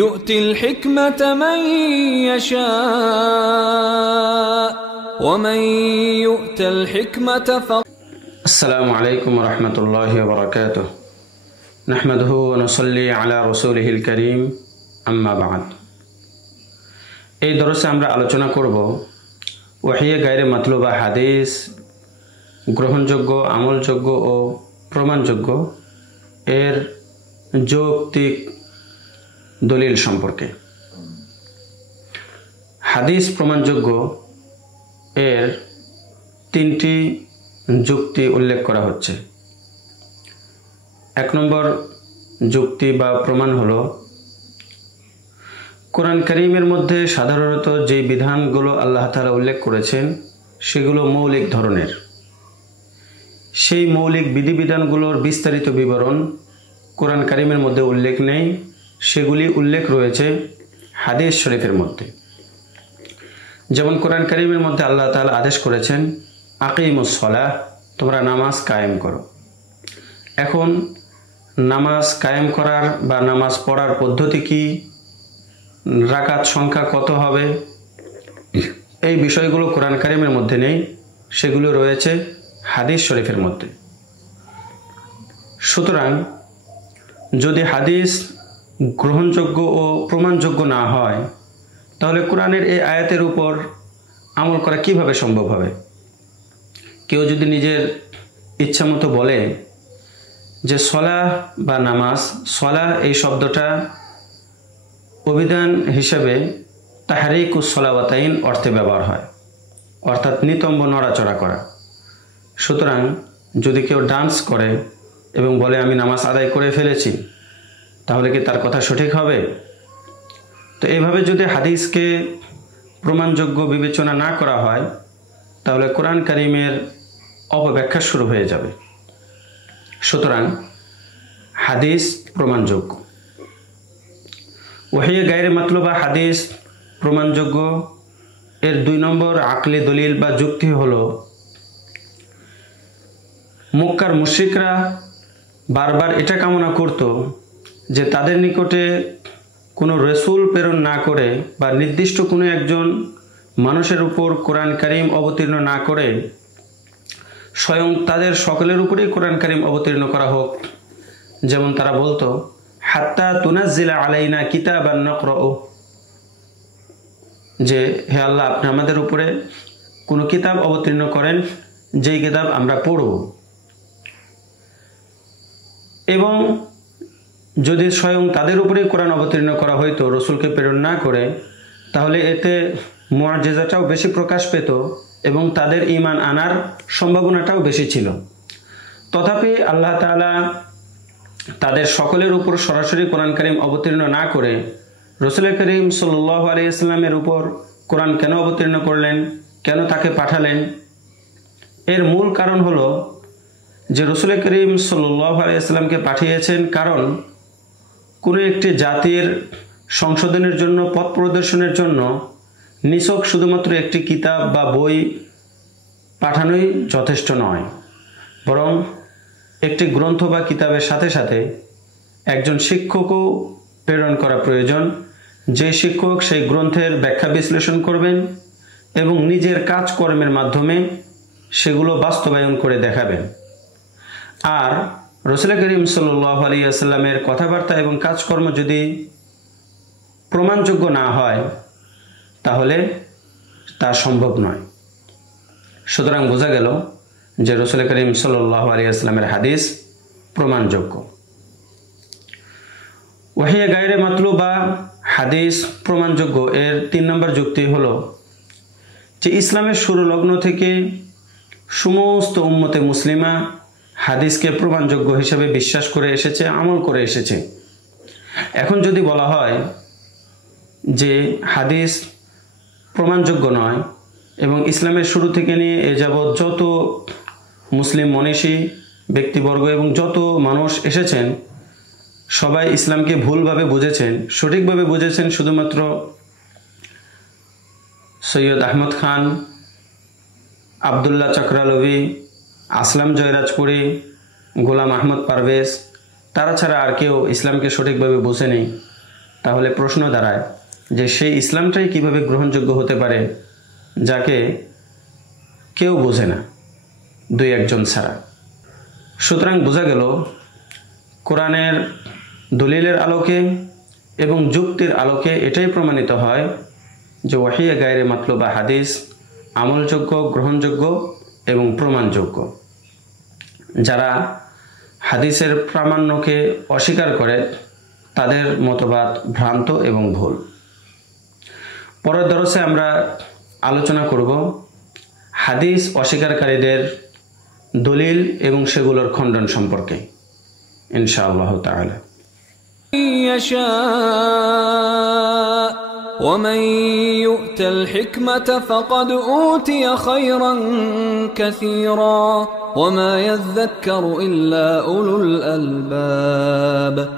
يؤتي الحكمة من يشاء ومن يؤت الحكمة السلام عليكم ورحمة الله وبركاته نحمده ونصلي على رسوله الكريم أما بعد এই দরসে আমরা আলোচনা করব ওয়াহিয়ে গায়রে মাতলুবা হাদিস গ্রহণযোগ্য আমলযোগ্য ও প্রমাণযোগ্য এর যৌক্তিক দলিল সম্পর্কে। হাদিস প্রমাণযোগ্য এর তিনটি যুক্তি উল্লেখ করা হচ্ছে। এক নম্বর যুক্তি বা প্রমাণ হলো কোরআন কারীমের মধ্যে সাধারণত যে বিধানগুলো আল্লাহ তাআলা উল্লেখ করেছেন সেগুলো মৌলিক ধরনের। সেই মৌলিক বিধিবিধানগুলোর বিস্তারিত বিবরণ কোরআন কারীমের মধ্যে উল্লেখ নেই, সেগুলি উল্লেখ রয়েছে হাদিস শরীফের মধ্যে। যেমন কোরআন কারীমের মধ্যে আল্লাহ তাআলা আদেশ করেছেন আকিমুস সালাহ, তোমরা নামাজ কায়েম করো। এখন নামাজ কায়েম করার বা নামাজ পড়ার পদ্ধতি কি, রাকাত সংখ্যা কত হবে, এই বিষয়গুলো কোরআন কারীমের মধ্যে নেই, সেগুলো রয়েছে হাদিস শরীফের মধ্যে। সুতরাং যদি হাদিস গ্রহণযোগ্য ও প্রমাণযোগ্য না হয় তাহলে কোরআনের এই আয়াতের উপর আমল করা কিভাবে সম্ভব হবে? কেউ যদি নিজের ইচ্ছামতো বলে যে সলাহ বা নামাজ, সলাহ এই শব্দটা অভিধান হিসেবে তাহরিকুস সলাওয়াতাইন অর্থে ব্যবহার হয়, অর্থাৎ নিতম্ব নড়াচড়া করা। সুতরাং যদি কেউ ডান্স করে এবং বলে আমি নামাজ আদায় করে ফেলেছি, তাহলে কি তার কথা সঠিক হবে? তো এইভাবে যদি হাদিসকে প্রমাণযোগ্য বিবেচনা না করা হয় তাহলে কোরআন কারীমের অপব্যাখ্যা শুরু হয়ে যাবে। সুতরাং হাদিস প্রমাণযোগ্য। ওয়াহিয়ে গায়রে মাতলুবা হাদিস প্রমাণযোগ্য এর 2 নম্বর আকলি দলিল বা যুক্তি হলো মক্কার মুশরিকরা বারবার এটা কামনা করত যে তাদের নিকটে কোনো রসুল প্রেরণ না করে বা নির্দিষ্ট কোনো একজন মানুষের উপর কোরআন কারীম অবতীর্ণ না করে স্বয়ং তাদের সকলের উপরেই কোরআন কারীম অবতীর্ণ করা হোক। যেমন তারা বলতো হাত্তা তুনাজ্জিলা আলাইনা কিতাবান নাকরাউ, যে হে আল্লাহ আপনি আমাদের উপরে কোনো কিতাব অবতীর্ণ করেন যেই কিতাব আমরা পড়ব। এবং যদি স্বয়ং তাদের উপরে কোরআন অবতীর্ণ করা হইতো রসুলকে প্রেরণ না করে, তাহলে এতে মুআজিজাটাও বেশি প্রকাশ পেত এবং তাদের ঈমান আনার সম্ভাবনাটাও বেশি ছিল। তথাপি আল্লাহ তাআলা তাদের সকলের উপর সরাসরি কোরআন কারীম অবতীর্ণ না করে রাসূল করিম সাল্লাল্লাহু আলাইহি ওয়াসাল্লামের উপর কোরআন কেন অবতীর্ণ করলেন, কেন তাকে পাঠালেন? এর মূল কারণ হলো যে রাসূল করিম সাল্লাল্লাহু আলাইহি ওয়াসাল্লামকে পাঠিয়েছেন কারণ কোনো একটি জাতির সংশোধনের জন্য, পথ প্রদর্শনের জন্য নিছক শুধুমাত্র একটি কিতাব বা বই পাঠানোই যথেষ্ট নয়, বরং একটি গ্রন্থ বা কিতাবের সাথে সাথে একজন শিক্ষকও প্রেরণ করা প্রয়োজন, যে শিক্ষক সেই গ্রন্থের ব্যাখ্যা বিশ্লেষণ করবেন এবং নিজের কাজকর্মের মাধ্যমে সেগুলো বাস্তবায়ন করে দেখাবেন। আর রাসূল করিম সাল্লাল্লাহু আলাইহি ওয়াসাল্লামের কথাবার্তা এবং কাজকর্ম যদি প্রমাণযোগ্য না হয় তাহলে তা সম্ভব নয়। সুতরাং বোঝা গেল যে রাসূল করিম সাল্লাল্লাহু আলাইহি ওয়াসাল্লামের হাদিস প্রমাণযোগ্য। ওয়াহিয়ে গায়রে মাতলুবা হাদিস প্রমাণযোগ্য এর 3 নম্বর যুক্তি হলো যে ইসলামের শুরু লগ্ন থেকে সমস্ত উম্মতে মুসলিমা হাদিসকে প্রমাণযোগ্য হিসেবে বিশ্বাস করে এসেছে, আমল করে এসেছে। এখন যদি বলা হয় যে হাদিস প্রমাণযোগ্য নয় এবং ইসলামের শুরু থেকে নিয়ে এ যাবৎ যত মুসলিম মনীষী ব্যক্তিবর্গ এবং যত মানুষ এসেছেন সবাই ইসলামকে ভুলভাবে বুঝেছেন, সঠিকভাবে বুঝেছেন শুধুমাত্র সৈয়দ আহমদ খান, আবদুল্লাহ চক্রালভি, আসলাম জয়রাজপুরি, গোলাম আহমদ পারভেজ, তারা ছাড়া আর কেউ ইসলামকে সঠিকভাবে বোঝেনি। তাহলে প্রশ্ন দাঁড়ায় যে সেই ইসলামটাই কিভাবে গ্রহণযোগ্য হতে পারে যাকে কেউ বোঝে না, দুই একজন ছাড়া। সুতরাং বোঝা গেল কোরআনের দলিলের আলোকে এবং যুক্তির আলোকে এটাই প্রমাণিত হয় যে ওয়াহিয়ে গায়রে মাতলুবা হাদিস আমলযোগ্য, গ্রহণযোগ্য এবং প্রমাণযোগ্য। যারা হাদিসের প্রামাণ্যকে অস্বীকার করে তাদের মতবাদ ভ্রান্ত এবং ভুল। পরের দরসে আমরা আলোচনা করব হাদিস অস্বীকারীদের দলিল এবং সেগুলোর খণ্ডন সম্পর্কে ইনশাআল্লাহ তাআলা। ومن يؤت الحكمة فقد أوتي خيرا كثيرا وما يذكر إلا أولو الألباب